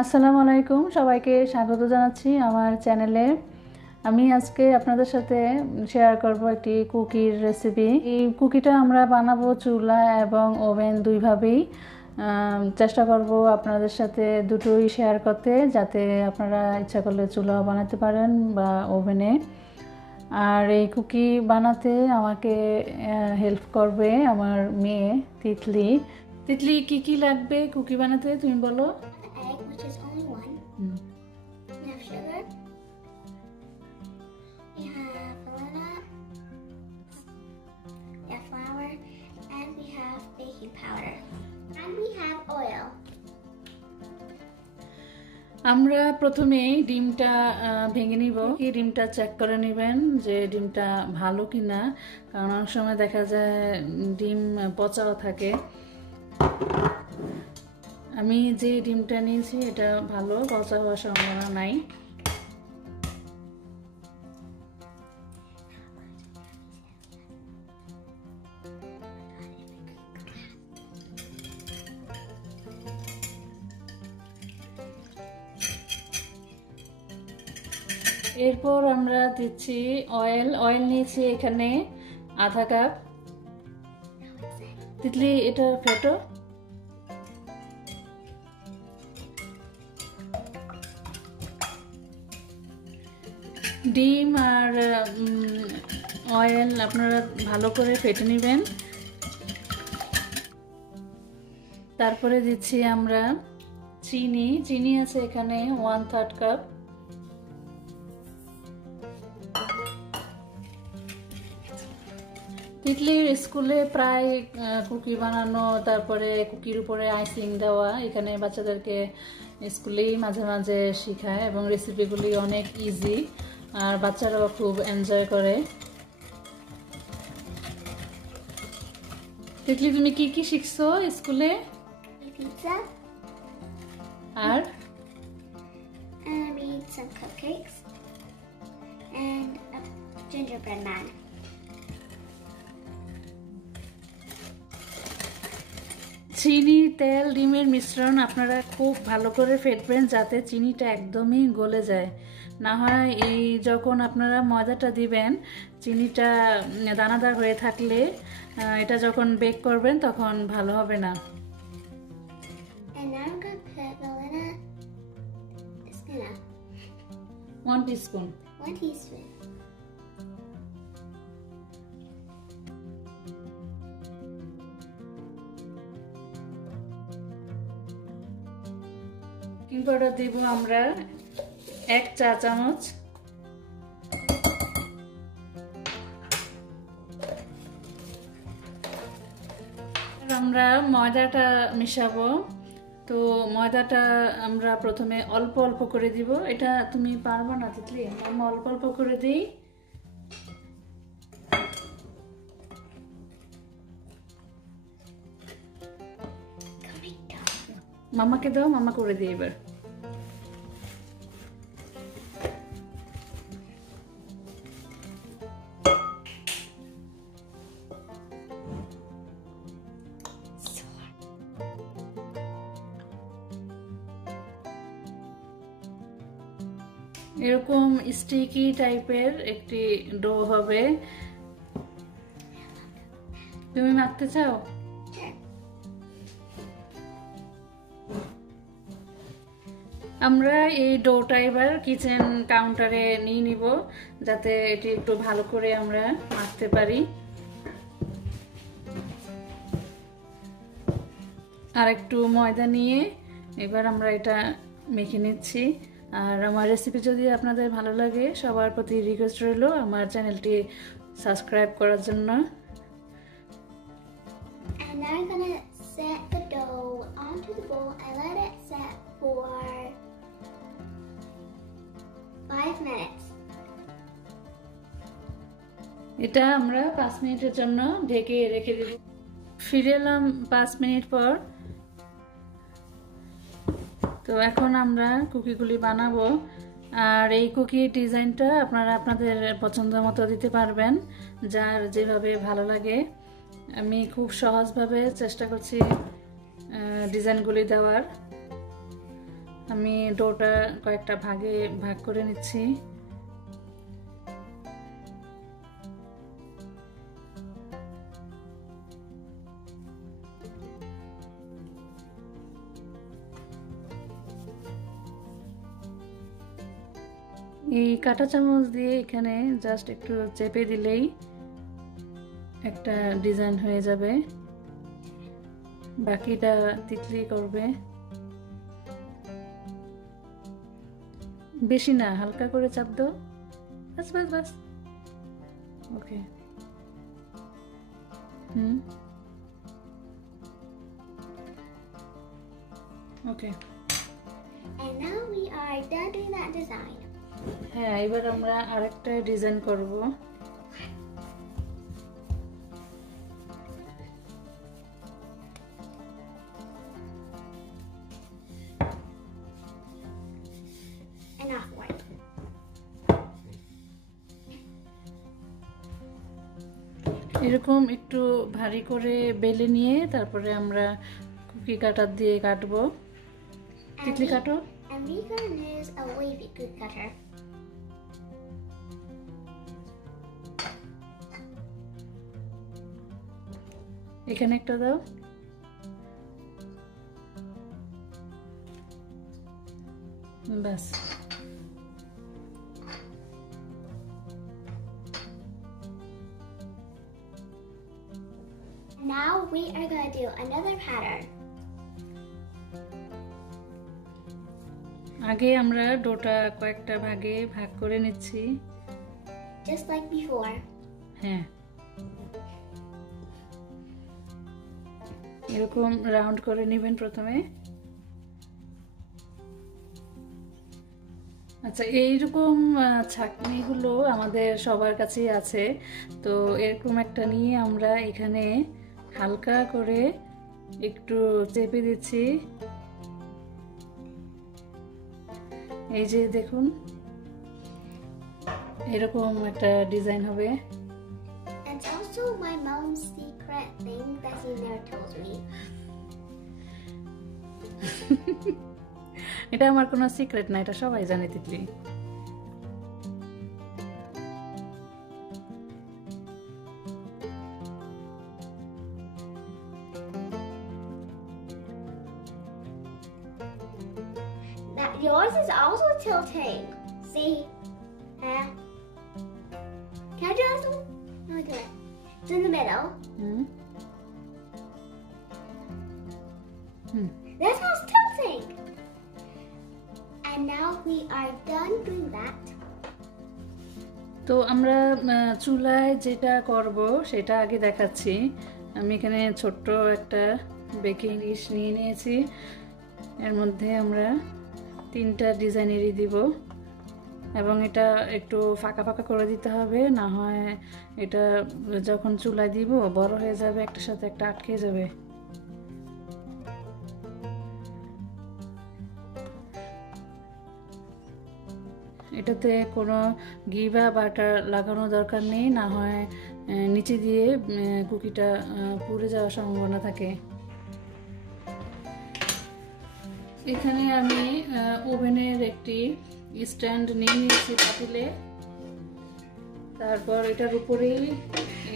আসসালামু আলাইকুম, সবাইকে স্বাগত জানাচ্ছি আমার চ্যানেলে। আমি আজকে আপনাদের সাথে শেয়ার করব একটি কুকির রেসিপি। এই কুকিটা আমরা বানাবো চুলা এবং ওভেন দুইভাবেই। চেষ্টা করব আপনাদের সাথে দুটোই শেয়ার করতে, যাতে আপনারা ইচ্ছা করলে চুলাও বানাতে পারেন বা ওভেনে। আর এই কুকি বানাতে আমাকে হেল্প করবে আমার মেয়ে তিতলি। তিতলি, কি কি লাগবে কুকি বানাতে তুমি বলো? Egg, which is only one. We have sugar. We have vanilla. We have flour, and we have baking powder, and we have oil. আমরা প্রথমে ডিমটা ভেঙে নিব। কি ডিমটা চেক করে নেবেন যে ডিমটা ভালো কিনা, কারণ অনেক সময় দেখা যায় ডিম পচাও থাকে। আমি যে ডিমটা নিয়েছি এটা ভালো, পচা হওয়ার সম্ভাবনা নাই। এরপর আমরা দিচ্ছি অয়েল নিয়েছি এখানে আধা কাপ। তিতলি, এটা ফেটো। ডিম আর অয়েল আপনারা ভালো করে ফেটে নেবেন। তারপরে দিচ্ছি আমরা চিনি আছে এখানে 1/3 কাপ। তিতলির স্কুলে প্রায় কুকি বানানো, তারপরে কুকির উপরে আইসিং দেওয়া, এখানে বাচ্চাদেরকে স্কুলেই মাঝে মাঝে শেখায় এবং রেসিপিগুলি অনেক ইজি আর বাচ্চারাও খুব এনজয় করে। তিতলি, তুমি কি কি শিখছো স্কুলে? Pizza. R And I made some cupcakes and a gingerbread man. চিনি, তেল, ডিমের মিশ্রণ আপনারা খুব ভালো করে ফেটবেন যাতে চিনিটা একদমই গলে যায়। না হয় এই যখন আপনারা ময়দাটা দিবেন চিনিটা দানাদার হয়ে থাকলে এটা যখন বেক করবেন তখন ভালো হবে না। And now I'm going to put vanilla. It's gonna 1 teaspoon. 1 teaspoon. Baking powder দিব আমরা 1 চা চামচ। আমরা ময়দাটা মিশাবো। তো ময়দাটা আমরা প্রথমে অল্প অল্প করে দিব। এটা তুমি পারবা না তিতলি, আমি অল্প অল্প করে দিই। মামাকে দাও, মামা করে দিই এবার। এরকম স্টিকি টাইপের একটি ডো হবে। তুমি মাখতে চাও? আমরা এই ডোটা এবার কিচেন কাউন্টারে নিয়ে নিব, যাতে এটি একটু ভালো করে আমরা মাখতে পারি। আর একটু ময়দা নিয়ে এবার আমরা এটা মেখে নিচ্ছি। আর আমার রেসিপি যদি আপনাদের ভালো লাগে, সবার প্রতি রিকোয়েস্ট রইল আমার চ্যানেলটি সাবস্ক্রাইব করার জন্য। And now I'm gonna set the dough onto the bowl and let it set for 5 minutes. এটা আমরা 5 মিনিটের জন্য ঢেকে রেখে দেব। ফিরে এলাম 5 মিনিট পর। তো এখন আমরা কুকিগুলি বানাবো। আর এই কুকির ডিজাইনটা আপনারা আপনাদের পছন্দ মতো দিতে পারবেন, যার যেভাবে ভালো লাগে। আমি খুব সহজভাবে চেষ্টা করছি ডিজাইনগুলি দেওয়ার। আমি ডোটা কয়েকটা ভাগে ভাগ করে নিচ্ছি। এই কাঁটা চামচ দিয়ে এখানে জাস্ট একটু চেপে দিলেই একটা ডিজাইন হয়ে যাবে, বাকিটা তিতলি করবে। বেশি না, হালকা করে চাপ দাও, বাস বাস বাস। ওকে, ওকে। And now we are done doing that design. হ্যাঁ, এবার আমরা আরেকটা ডিজাইন করব। And off white. এরকম একটু ভারী করে বেলে নিয়ে তারপরে আমরা কুকি কাটার দিয়ে কাটবো। তিতলি কাটো। And we're gonna use a wavy cookie cutter. এখানে একটা দাও। বাস। Now we are gonna do another pattern. আগে আমরা ডোটা কয়েকটা ভাগে ভাগ করে নিচ্ছি, Just like before. হ্যাঁ, এরকম রাউন্ড করে নেবেন প্রথমে। আচ্ছা, এইরকম ছাঁকনিগুলো আমাদের সবার কাছেই আছে, তো এরকম একটা নিয়ে আমরা এখানে হালকা করে একটু চেপে দিচ্ছি। এই যে দেখুন, এরকম একটা ডিজাইন হবে। And it's also my mom's secret thing that she never told me. এটা আমার কোনো সিক্রেট না, এটা সবাই জানে Titli. That yours is also tilting. See? Can I do this one? No, do it. It's in the middle. This one's tilting. And now we are done doing that. তো আমরা চুলায় যেটা করব সেটা আগে দেখাচ্ছি। আমি এখানে ছোট্ট একটা বেকিং ডিশ নিয়ে নিয়েছি, এর মধ্যে আমরা 3টা ডিজাইনেরই দিব, এবং এটা একটু ফাঁকা ফাঁকা করে দিতে হবে, না হয় এটা যখন চুলায় দিব বড় হয়ে যাবে, একটার সাথে একটা আটকে যাবে। এটাতে কোনো ঘি বা বাটার লাগানো দরকার নেই, না হয় নিচে দিয়ে কুকিটা পুড়ে যাওয়ার সম্ভাবনা থাকে। এখানে আমি ওভেনের একটি স্ট্যান্ড নিয়ে নিয়েছি পাতিলে, তারপর এটার উপরেই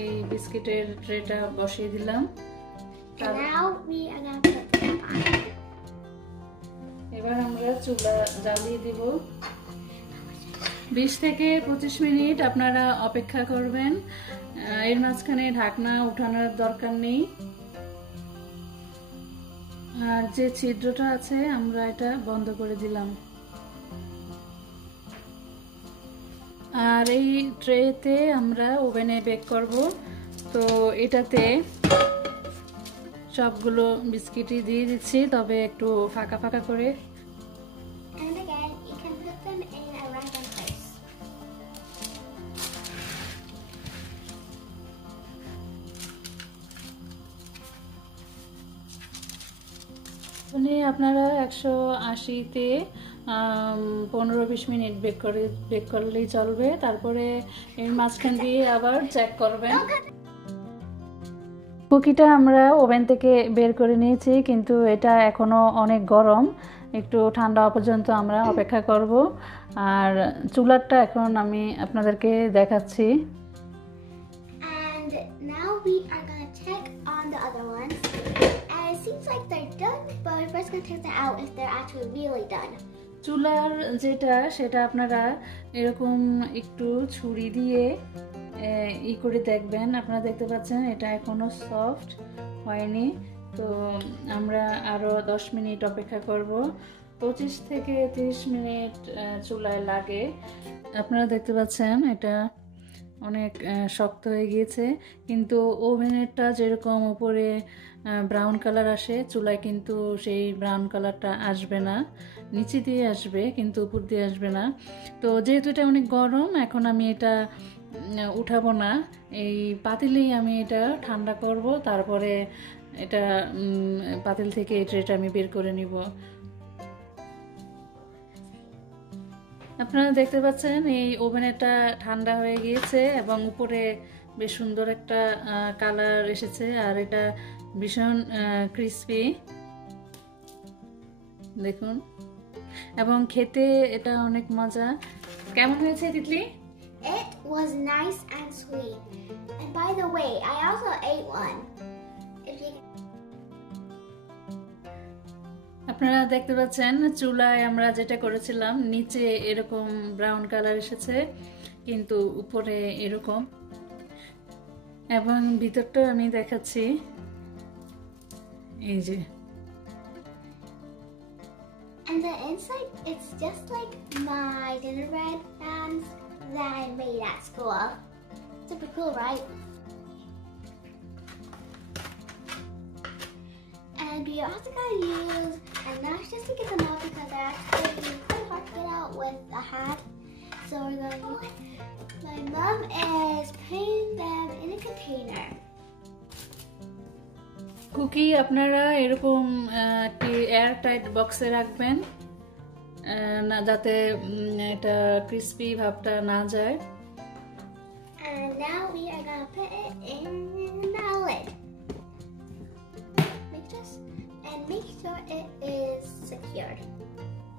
এই বিস্কিটের ট্রেটা বসিয়ে দিলাম। এবার আমরা চুলা জ্বালিয়ে দিব। 20 থেকে 25 মিনিট আপনারা অপেক্ষা করবেন, এর মাঝখানে ঢাকনা উঠানোর দরকার নেই। আর যে ছিদ্রটা আছে আমরা এটা বন্ধ করে দিলাম। আর এই ট্রেতে আমরা ওভেনে বেক করব, তো এটাতে সবগুলো বিস্কিটই দিয়ে দিচ্ছি, তবে একটু ফাঁকা ফাঁকা করে। And again, you can put them in a random place. আপনারা 180-তে 15-20 মিনিট বেক করলেই চলবে, তারপরে এর মাঝখান দিয়ে আবার চেক করবেন। কুকিটা আমরা ওভেন থেকে বের করে নিয়েছি, কিন্তু এটা এখনো অনেক গরম, একটু ঠান্ডা হওয়া পর্যন্ত আমরা অপেক্ষা করব। আর চুলাটা এখন আমি আপনাদেরকে দেখাচ্ছি। And now we are gonna check on the other ones. And it seems like they're done, but we're first gonna check them out if they're actually really done. চুলার সেটা আপনারা এরকম একটু ছুরি দিয়ে করে দেখবেন। আপনারা দেখতে পাচ্ছেন এটা এখনো সফট হয়নি, তো আমরা আরো 10 মিনিট অপেক্ষা করব। 25 থেকে 30 মিনিট চুলায় লাগে। আপনারা দেখতে পাচ্ছেন এটা অনেক শক্ত হয়ে গিয়েছে, কিন্তু ওভেনেরটা যেরকম উপরে ব্রাউন কালার আসে, চুলায় কিন্তু সেই ব্রাউন কালারটা আসবে না, নিচে দিয়ে আসবে কিন্তু উপর দিয়ে আসবে না। তো যেহেতু এটা অনেক গরম, এখন আমি এটা উঠাবো না, এই পাতিলেই আমি এটা ঠান্ডা করব, তারপরে এটা পাতিল থেকে এই ট্রেটা আমি বের করে নিব। আপনারা দেখতে পাচ্ছেন এই ওভেনেরটা ঠান্ডা হয়ে গিয়েছে এবং উপরে বেশ সুন্দর একটা কালার এসেছে, আর এটা ভীষণ ক্রিসপি দেখুন, এবং খেতে এটা অনেক মজা। কেমন হয়েছে Titli? It was nice and sweet. And by the way, I also ate one. If you আপনারা দেখতে পাচ্ছেন চুলায় আমরা যেটা করেছিলাম, নিচে এরকম ব্রাউন কালার এসেছে কিন্তু উপরে এরকম, এবং ভিতরটা আমি দেখাচ্ছি, এই যে। And the inside, it's just like my dinner bread pans that I made at school. Super cool, right? And we also gotta use a knife just to get them out because they're actually quite hard to get out with a hat. So we're gonna use. My mom is putting them in a container. Cookie আপনারা এরকম একটি air tight বক্সে রাখবেন, না যাতে এটা crispy ভাবটা না যায়। And now we are gonna put it in the lid. Make sure it is secured.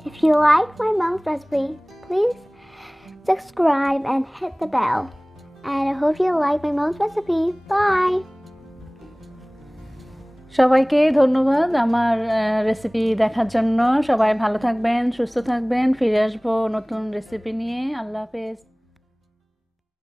If you like my mom's recipe, please subscribe and hit the bell. And I hope you like my mom's recipe. Bye! সবাইকে ধন্যবাদ আমার recipe দেখার জন্য। সবাই ভালো থাকবেন, সুস্থ থাকবেন, ফিরে আসবো নতুন রেসিপি নিয়ে। আল্লাহ হাফেজ।